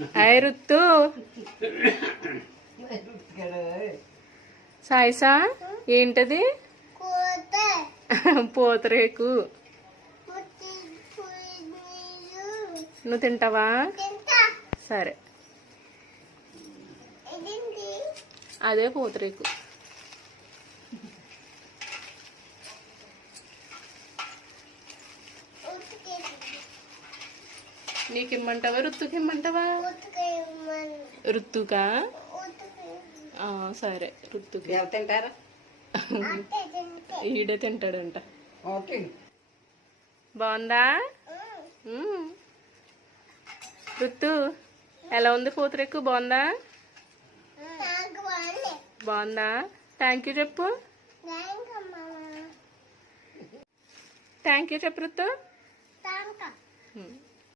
Hi రుత్తు. సాయిసా ఏంటది? పూతరేకు. నువ్వు తింటావా? సరే, అదే పూతరేకు. నీకు ఇమ్మంటావా రుత్తుకి ఇమ్మంటావా? రుత్తుకా? సరే రుత్తుకి. తింటారా? ఈడే తింటాడంట. బాగుందా రుత్తు? ఎలా ఉంది పూతరేకు? బాగుందా? బాగుందా? థ్యాంక్ యూ చెప్పు. థ్యాంక్ యూ చెప్పు రుత్తు.